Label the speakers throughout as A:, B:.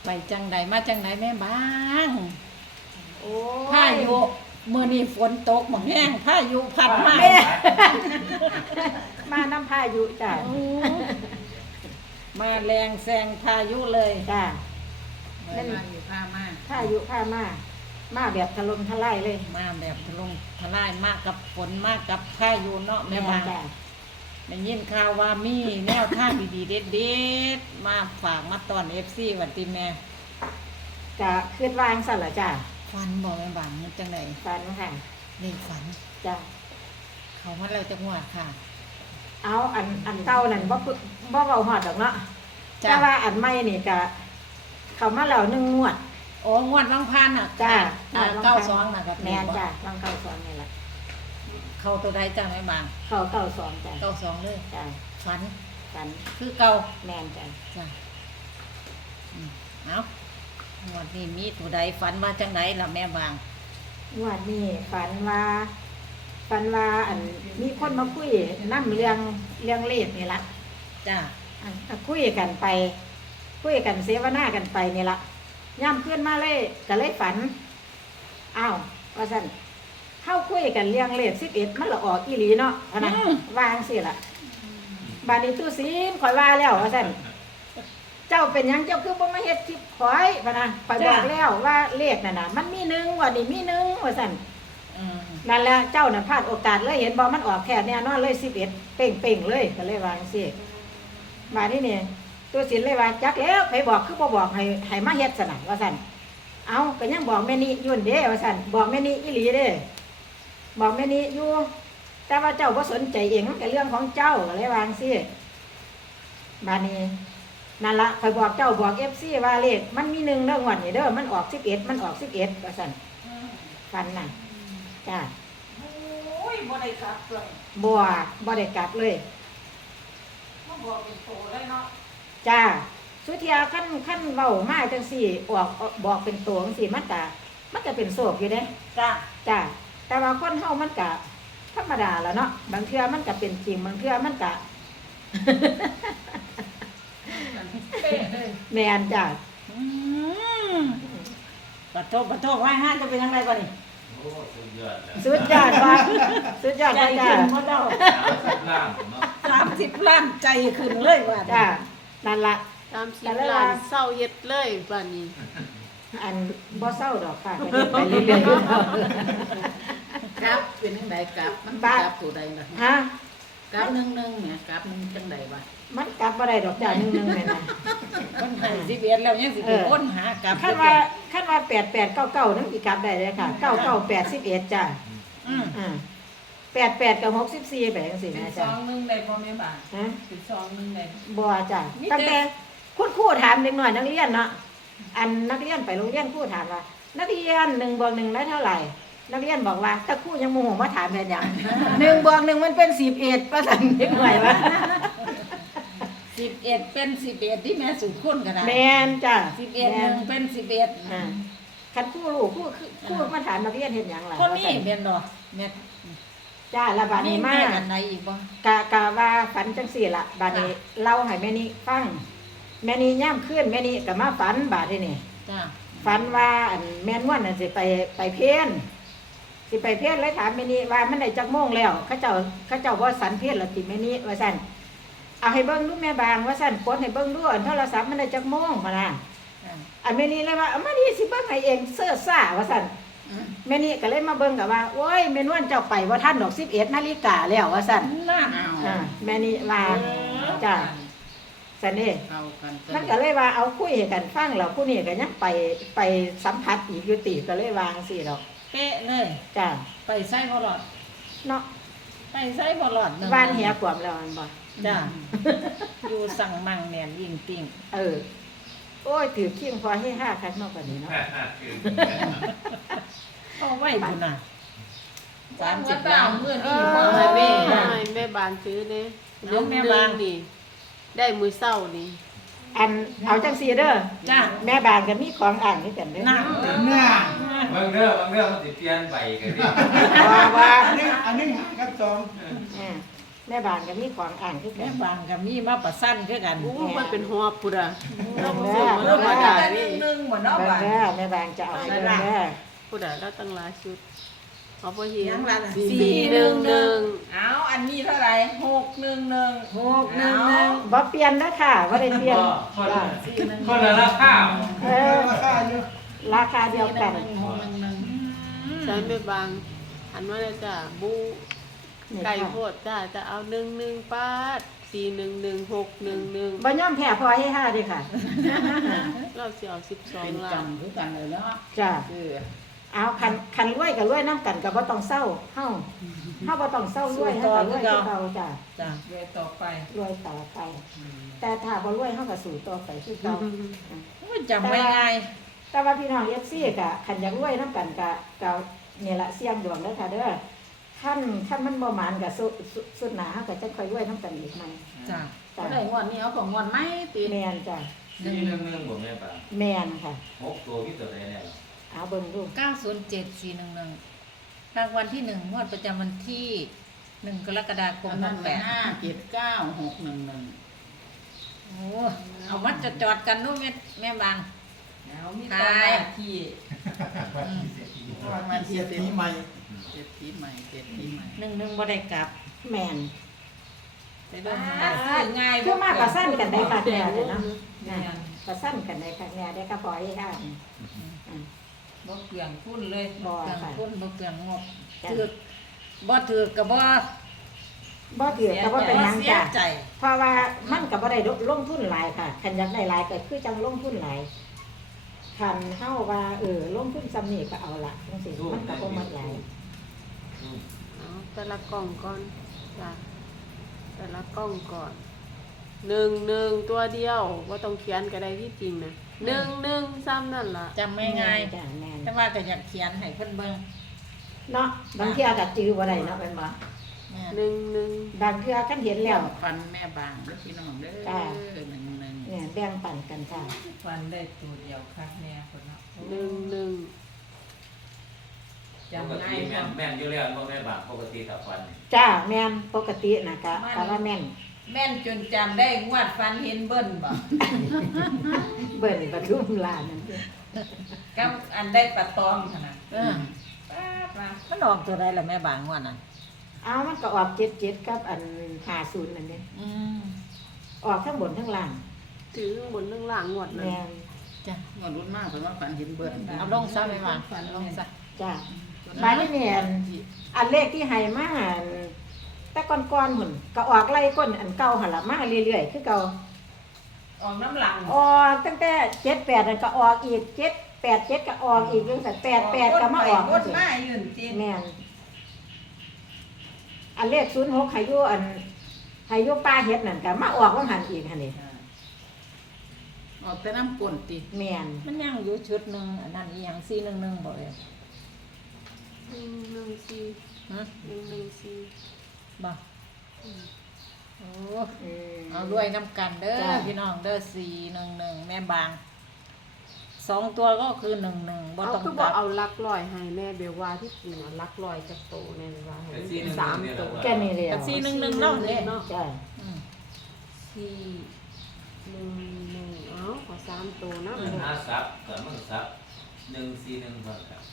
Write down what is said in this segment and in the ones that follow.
A: ไปจังใดมาจังใดแม่บ้าง
B: โอ้ย
A: พายุมื้อนี้ฝนตกหมองแห้งพายุพัดมา
B: แม่มาน้ำพายุจ้ะ
A: โอ้มาแรงแซงพายุเลย
B: จ้ะ
A: นั่นอยู่พามา
B: พายุพามามาแบบถล่มทลายเลย
A: มาแบบทะลงทลายมากกับฝนมากกับพายุเนาะแม่บ้าง
B: จ้ะ
A: ได้ยินข่าวว่ามีแนวทางดีๆเด็ดๆมาฝากมาตอน FC วันติแม่
B: กะขึ้นวางสั่นละจ้ะ
A: ฝันบ่แม่บ้างมันจังได๋
B: ฟันค่ะ
A: นี่ฝัน
B: จ้ะ
A: เขามาแล้วจังหวัดค่ะ
B: เอาอันเก่านั่นบ่เว้าฮอดดอกเนาะ
A: จ้ะ
B: แต่ว่าอันใหม่นี่กะเข้ามาแล้ว1งวด
A: โอ้งวดวังพานน่ะ
B: จ้ะ
A: 92น่ะกับ
B: แม่นจ้ะลองเก้าสองนี่ล่ะ
A: เข้าตัวใดจ้ะแม่บ้าง
B: เข้าเก้าสองจ้ะ
A: 92เลย
B: จ้ะ
A: ฝัน
B: ฟัน
A: คือเก่า
B: แม่นจ้ะ
A: จ้ะเอางวดนี้มีตัวใดฝันว่าจังไดล่ะแม่บาง
B: งวดนี้ฝันว่าอันมีคนมาคุยนำเรื่องเลขนี่ล่ะ
A: จ้ะ
B: คุยกันไป คุยกันเสวนากันไปนี่ละย่ำขึ้นมาเลยก็เลยฝันอ้าวว่าสั่นเข้าคุยกันเรื่องเลข11มันละออกอีหลีเนาะพะนะวางสิละบาดนี้ตู้ซีนข่อยว่าแล้วว่าสั่นเจ้าเป็นหยังเจ้าคือบ่มาเฮ็ดทิพข่อยพะนะข่อยบอกแล้วว่าเลขนั่นน่ะมันมีหนึ่งว่านี่มีหนึ่งว่าสั่น
A: อืม
B: นั่นแหละเจ้าน่ะพลาดโอกาสเลยเห็นบ่มันออกแค่แน่นอนเลย11เป่งๆเลยก็เลยวาจังสิบาดนี้นี่ตัวสินเลยว่าจักแล้วไปบอกคือบ่บอกให้มาเฮ็ดซะน่ะว่าซั่นเอาก็ยังบอกแม่นี่ยุ่นเด้ว่าซั่นบอกแม่นี่อีหลีเด้บอกแม่นี่อยู่แต่ว่าเจ้าบ่สนใจเองมันก็เรื่องของเจ้าก็เลยวาจังซี่บาดนี้นั่นละข่อยบอกเจ้าบอก FC ว่าเลขมันมี1เด้องวดนี่เด้อมันออก11มันออก11ว่าซั่นฟันน่ะจ้า
A: โอ้ยบ่ได้กลับเลย
B: บ่ได้กลับเลย
A: มาบอกเป็นโตเลยเนาะ
B: จ้าสุเทียขั้นเว้ามาจังสี่ออกบอกเป็นตัวจังสี่มันก็เป็นโศกอยู่เด้
A: จ้ะ
B: จ้าแต่ว่าคนเฮามันก็ธรรมดาแล้วเนาะบางเทื่อมันก็เป็นจริงบางเทื่อมันก็
A: เป๊ะเลย
B: แม่นจ้า
A: อืมปัดโทษไว้ห้าจะเป็นยังไงก่อนนี่
C: โอ้สุดยอดแล้ว
B: สุดยอดว่าสุดยอด
A: ใจ
B: ว่าจ้า
A: ขึ้นหมดแล้ว
C: ล่างผมเนาะ
A: 30 ล้านใจขึ้นเลยว่า
B: จ้านั่นล่ะ
D: 30 ล้านเศร้าเฮ็ดเลยบ้านนี้
B: อันบ่เศร้าดอกค่ะก็เฮ็ดไปเรื่อยๆอยู่เนาะ
E: กราฟเป็นจังไดกราฟมัน
B: บ้า
E: กราฟตัวใดล่ะ
B: ฮะ
E: กราฟหนึ่งเนี่ยกราฟหนึ่งจังไดวะ
B: มันกลับบ่ได้ดอกจ้านึงๆเลยนะ
A: มันให้11แล้วยังสิไปค้นหากลับ
B: ขั้นว่า8899นั่นสิกลับได้เลยค่ะ9981จ้า
A: อืม
B: 88กับ64ไปจังซี่
A: เป็น
B: นะ
A: ซ
B: จ้ะ
A: องหนึงได้บ่แม่บ้าน
B: ฮะ
A: เป็นซองหนึงได้
B: บ่จ้ะ
A: มีแต่
B: ตั้งแต่คุณครูถามเด็กน้อยนักเรียนเนาะอันนักเรียนไปโรงเรียนครูถามว่า นักเรียน1บวก1ได้เท่าไหร่ นักเรียนบอกว่าถ้าครูยังโมโหมาถามแม่นหยัง1บวก1มันเป็น11ว่าซั่นเด็กน้อยว่า
A: 11เป็น11ที่แม่สูตรคนก็ได้
B: แม่นจ้ะ
A: 11หนึ่งเป็น11
B: อ่าคันครูรู้ครูมาถามนักเรียนเฮ็ดหยังล่ะ
A: คนนี้
B: ว่าซั่
A: เป็นดอกแม่
B: จ้าละบาดนี้มา
A: แม่กันไหนอีกบ่
B: กะว่าฝันจังสี่ละบาดนี้เล่าให้แม่นี้ฟังแม่นี้ย่ำขึ้นแม่นี้ก็มาฝันบาดนี้นี่
A: จ้า
B: ฝันว่าอันแม่นวลน่ะสิไปเพี้ยนสิไปเพี้ยนเลยถามแม่นี้ว่ามันได้จักโมงแล้วเขาเจ้าว่าสันเพี้ยนละติแม่นี้ว่าซั่นเอาให้เบิ่งดูแม่บางว่าซั่นกดให้เบิ่งดูอันโทรศัพท์มันได้จักโมงมาน่ะอันแม่นี้เลยว่าเอามานี่สิเบิ่งให้เองเสื้อซ่าว่าซั่นแม่นี้ก็เลยมาเบิ่งกับว่าโอ้ยแม่นวลเจ้าไปว่าท่านดอก11 นาฬิกาแล้วว่าซั่น
A: น่า
E: อ้าว
B: แม่นี่ว่าจ้าสันนี่
E: เข้ากัน
B: มันก็เลยว่าเอาคุยกันฟังแล้วผู้นี้ก็ยังไปสัมผัสอีกอยู่ติก็เลยวางสิดอก
A: เป๊ะเลย
B: จ้า
A: ไปใส่บ่รอด
B: เนาะ
A: ไปใส่บ่รอดหนึ่ง
B: บ้านเหียกวมแล้วมันบ่
A: จ้าอยู่สั่งมั่งแม่นยิงติ่ง
B: เออ โอ้ยถือเคียงพอให้5ครั้งเนาะกว่านี้เนาะ
A: เอาไว้พุ่นน่ะ
E: 30 ล้าน
A: มื้อ
B: เอ
A: นี้
B: อ
A: บ่ให้แม่
D: ให้แม่บ้านซื้อเด้
A: เดี๋ยวแม่บ้าน
D: นี่ ได้มื้อเช้านี่
B: อันเอาจังซี่เด้อ
A: จ้า
B: แม่บ้านก็มีของอ่างด้วยกันเด้อ
A: นั่ง
C: บางเรื่องมันสิเปลี่ยนไปกันดิ
B: ว่า
F: อันหนึ่งหากับสอง
B: อ่าแม่บ้านก็มีของอ่างคือกั
A: แม่
B: น
A: บางก็มีมาประสั้นคือกัน
D: โอ้มันเป็นหอบพุดอ่ะ
B: เรา
D: เรา
B: บ่
D: บ่
B: ซื้
D: ซื้
B: อ
D: อ
B: มา
D: มา
B: แล้
D: แล้ว ว
B: บ่
D: บ่
B: ได้
D: ได้
E: หนึ่งหมดเนาะ
B: เบิ่
E: บ้าง น
B: เด้อแม่บ้านจะเอาไปเบิ่งเด้อ
D: พุดอ่ะเราตั้งหลายชุดเอาบ่เห็น
A: ยังละ
D: 411
E: เอาอันนี้เท่าไหร่611
A: 611
B: บ่เปลี่ยนนะค่ะบ่ได้เปลี่ยน
C: คน
B: จ้ะ
C: คนละราคา
B: เออราคาเดียวกัน
D: ใช้ไม่บางอันว่าน่ะจ้ะบู
B: นี่
D: ไก่
B: ค่ะ
D: โพดจ้าจะเอา11ปาด411611
B: บ่ยอมแพ้พอให้ห้าเด้อค่ะ
D: เราสิเอา
E: เป็น
D: 12ล้าน
E: จำคือกันเลยเนาะ
B: จ้ะ
E: คือ
B: เอาคันรวยก็รวยนํกันก็บ่ต้องเศร้าเฮาบ่ต้องเศร้ารวยเฮาก็รวยคือเก่าจ้ะ
A: จ้ะ
E: เวลต่อไป
B: รวยต่อไป แต่ถ้าบ่รวยเฮาก็สู้ต่อไปคือเก่า
A: โอ้ยจำไม่ง่าย
B: แต่ว่าพี่น้อง FC ก็คันอยากรวยนํกันก็นี่ล่ะเสี่ยงดวงเด้อค่ะเด้อคันมันบ่หมานก็สุดหน้าเฮาก็จะค่อยรวยนํกันอีกใหม่
A: จ้ะ
B: จ้ะ
E: ก็ได้งวดนี้เอาของงวดไหมตี
B: แม่นจ้ะ
C: 411บ่แม่ป่ะ
B: แม่นค่ะ
C: 6ตัวมีตัวใดแน่ล่ะ
B: เอาเบิ่งดู
A: 907411รางวัลที่1งวดประจำวันที่1กรกฎาคม
E: อันนั้น
A: 68
E: 5 7 9 6 1
A: โอ้เอามาจอดกันนู่นแม่บาง
E: 1เอามีตอนหน้าที่
A: อืม
E: มาเทียบปีใหม่เจ็ดปีใหม่เจ็ดปีใหม่
A: 11บ่ได้กลับ
B: แม่น
A: ได้เบิ่ง
E: ซื้อง่าย
B: คือมากกว่าสั้นกันได้ค่ะแน่เลยเนาะ
E: แม่น
B: ก็สั้นกันได้ค่ะแน่ได้ก็พอให้ค่ะ
E: บ่เปลืองทุนเลย
B: บ่
A: เปลือง
B: ค่ะ
A: ทุนบ่เปลืองงบ
B: จ้ะ
A: ถือบ่ถือก็บ่
B: บ่ถือก็บ่เป็นหยัง
A: เสีย
B: จ้ะ
A: ใจ
B: เพราะว่ามันก็บ่ได้ลงทุนหลายค่ะคันอยากได้หลายก็คือจังลงทุนหลายคันเฮาว่าลงทุนซ้ำนี่ก็เอาละจังซี่มันก็บ่หมดหลาย
D: เอาแต่ละกล่องก่อนจ้ะแต่ละกล่องก่อน11ตัวเดียวบ่ต้องเขียนก็ได้ที่จริงนะ11ซ้ำนั่นล่ะ
A: จำไม่ง่าย
B: จ้ะแม่น
A: แต่ว่าก็อยากเขียนให้เพิ่นเบิ่ง
B: เนาะบางเที่ยก็จื้อบ่ได้เนาะแม่นบ่
A: แม่
D: 11
B: บางเที่ยคันเห็นแล้ว
E: ฟันแม่บางเด้อพี่น้องเด้อ
B: จ้ะ
E: หนึ่ง
B: เนี่ยแบ่งปันกันค่ะ
E: ฟันได้ตัวเดียวค่ะแม่คนเนาะ
C: ปกติแม่นอยู่แล้วบ่แม่บางปกติถ้าฟันนี่
B: จ้าแม่นปกตินะก็ว่าแม่น
E: แม่นจนจำได้งวดฟันเห็นเบิ้ลบ่
B: เบิ่นปทุมลานนั่นเด้อ
E: กับอันได้ปลาตอมขนาด
A: เออ
E: ป้าดว่า
A: มันออกตัวใดล่ะแม่บางว่าน่ะ
B: เอามันก็ออก77กับอัน50นั่นเด้
A: อืม
B: ออกทั้งบนทั้งล่าง
D: ถือข้างบนข้างล่างงวดนั้น
B: แม่น
A: จ้ะ
E: งวดรุ่นมากเพราะว่าฟันเห็นเบิ้ล
A: เอาลงซะแม่บางลงซะ
B: จ้าบาดนี้เนี่ยอันเลขที่ให้มาอันแต่ก่อนๆหุ่นก็ออกไล่ก้นอันเก่าหั่นล่ะมาเรื่อยๆคือเก่า
E: ออกน้ำหลัง
B: ออกตั้งแต่78นั่นก็ออกอีก787ก็ออกอีกจังซั่น88ก็มาออก
E: กดมาอยู่จริง
B: แม่นอันเลข06ให้อยู่อันให้อยู่ป่าเฮ็ดนั่นก็มาออกว่าหันอีกหั่นนี่
E: ออกแต่น้ำป่นติ
B: แม่น
A: มันยังอยู่ชุดหนึงอันนั้นอีหยัง411บ่เอ้ย
D: 114
A: ฮะ
D: 114
A: บ่โอ้
B: ม
A: เอาด้วยน้ำกันเด้อ
B: จ้ะ
A: พี่น้องเด้อ411แม่บาง2ตัวก็คือ11บ่
D: เอา
A: ต้อง
D: คือก บ่
A: ลับ
D: เอาลักลอยให้แม่เบลว่าที่จริงอะลักลอยจากโตแน่เลยว่าให้มัน3ตัว
B: แค่นี้เลย
A: กับ411เนาะเด้
B: จ้า
A: อืม
D: 411เอาขอ3ตัวนะ
C: มันหาซับก็มันซับ141เท่านั้นครับ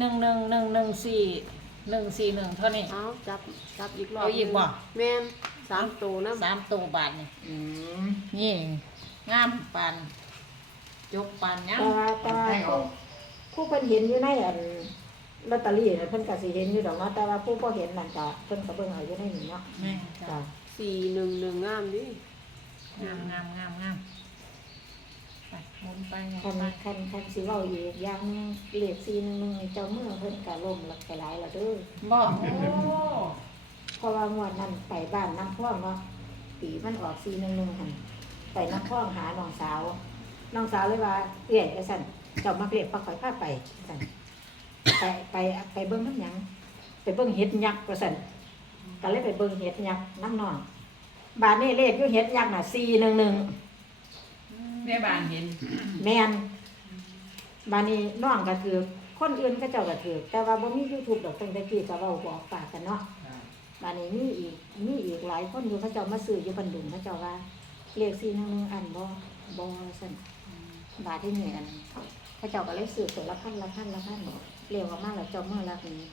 A: 411114141เท่านี้
D: เอาจับอีกรอบ
A: เอาอีกบ่
D: แม่น3ตัวนะ
A: 3ตัวบาทนี่
B: อืม
A: นี่งามปานจกปานยัง
B: แต่ว่าผู้เพิ่นเห็นอยู่ในอันลอตเตอรี่น่ะเพิ่นก็สิเห็นอยู่ดอกเนาะแต่ว่าผู้บ่เห็นนั่นก็เพิ่นก็เบิ่งเอาอยู่ในนี้เนาะ
A: แม่จ้ะ
B: จ้า
D: 411งามดิ
A: งามงามงามงามไปหมุนไปหมุ
B: คั
A: น
B: น
A: ไป
B: คันสิเว้าอีกอย่างหนึงเลข411นี่เจ้ามือเพิ่นก็ล่มแล้วก็หลายแล้วเด้อ
A: บ่
E: โอ้
B: เพราะว่างวดนั้นไปบ้านน้ำพ่วงเนาะปีมันออก411หั่นไปน้ำพ่วงหาน้องสาว น้องสาวเลยว่าเอื้อยไอ้สั่นเจ้ามักเรียกปลาข่อยพาไปสั่นไปเบิ่งน้ำหยังไปเบิ่งเห็ดยักษ์ว่าสั่นก็เลยไปเบิ่งเห็ดยักษ์น้ำน้องบาดนี้เลขอยู่เห็ดยักษ์น่ะ411
E: แม่บ้านเห็น
B: แม่นบาดนี้น้องก็คือคนอื่นก็เจ้าก็ถือแต่ว่าบ่มี YouTube ดอกตั้งแต่กี้ก็เว้าบอกปากกันเนาะบานนี้มีอีกหลายคนอยู่เขาเจ้ามาซื้ออยู่บันดุงเขาเจ้าว่าเลข411อันบ่ซั่นบาทที่นี่อันเขาเจ้าก็เลยซื้อตัวละพันเรียกว่ามาแล้วเจ้าเมื่อรักนี้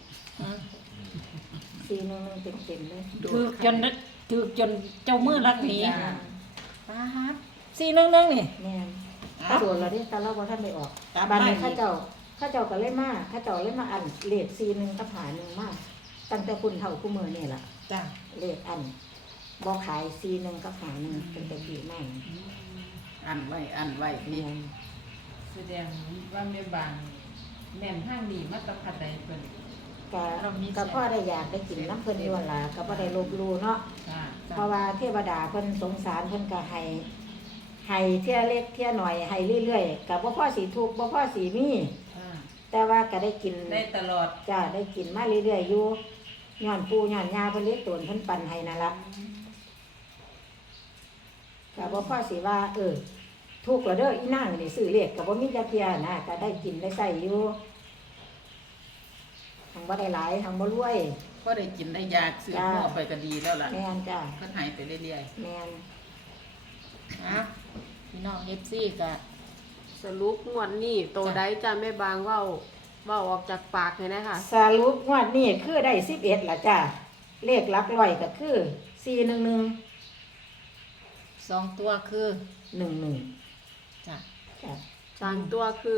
B: 411เต็มๆเลย
A: ถือจนเจ้ามือรักหนีป้าฮับ411นี่
B: แม่น
A: อ้าว
B: ส่วนเราที่ตาเราบ่ทันได้ออก
A: กลับ
B: บ้านนี้
A: มาอีก
B: เขาเจ้าก็เลยมาเขาเจ้าเลยมาอันเลข41กับหา1มาตั้งแต่คุณเฒ่าคู่มือนี่ล่ะ
A: จ้ะ
B: เลขอันบ่ขาย41กับหา1เป็นแต่ปีใหม่
E: อันไว้นี่
B: แม่น
F: แสดงว่าแม่บางแม่นห้างดีมาตะพัดใดเพิ่น
B: ก็พ่อได้อยากได้กินน้ำเพิ่นอยู่หั่นล่ะก็บ่ได้ลบหลู่เนาะ
F: ค่ะ
B: เพราะว่าเทวดาเพิ่นสงสารเพิ่นก็ให้เที่ยเล็กเที่ยหน่อยให้เรื่อยๆก็บ่พอสิทุกข์บ่พอสิมี
F: ค่ะ
B: แต่ว่าก็ได้กิน
F: ได้ตลอด
B: จ้าได้กินมาเรื่อยๆอยู่ย้อนปู่ย้อนย่าเพิ่นเลี้ยงตนเพิ่นปั่นให้นั่นล่ะก็บ่พอสิว่าทุกข์แล้วเด้ออีนางนี่ซื้อเลขก็บ่มีจักเที่ยนะก็ได้กินได้ใช้อยู่ทั้งบ่ได้หลายทั้งบ่รวย
E: พอได้กินได้ยาซื้อหัวไปก็ดีแล้วล่ะ
B: แม่นจ้า
E: เพิ่นให้ไปเรื่อย
B: แม่น
A: นะพี่น้อง FC ก็
D: สรุปงวดนี้โตได้จ้าแม่บางเว้าออกจากปากเลยนะคะ
B: สรุปงวดนี้คือได้11ล่ะจ้าเลขหลักร้อยก็คือ411
A: 2ตัวคือ
B: 11
A: จ้ะ
B: จ้ะ
D: สามตัวคือ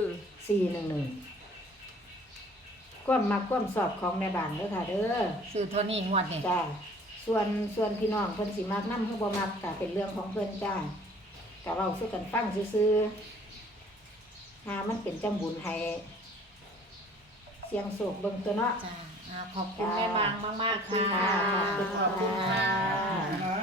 B: 411ความมักความสอบของแม่บ้านเด้อค่ะเด้อ
A: ซื้อเท่านี้งวดนี่
B: จ้าส่วนพี่น้องเพิ่นสิมักนำเพิ่นบ่มักก็เป็นเรื่องของเพิ่นจ้าก็เว้าสู่กันฟังซื่อๆหามันเป็นจังบุญให้เสียงโศกเบิ่งตัวเนาะ
A: จ้ะขอบคุณแม่บางมากๆค่ะ
B: ขอบคุณค่ะ
A: ขอบคุณค่ะ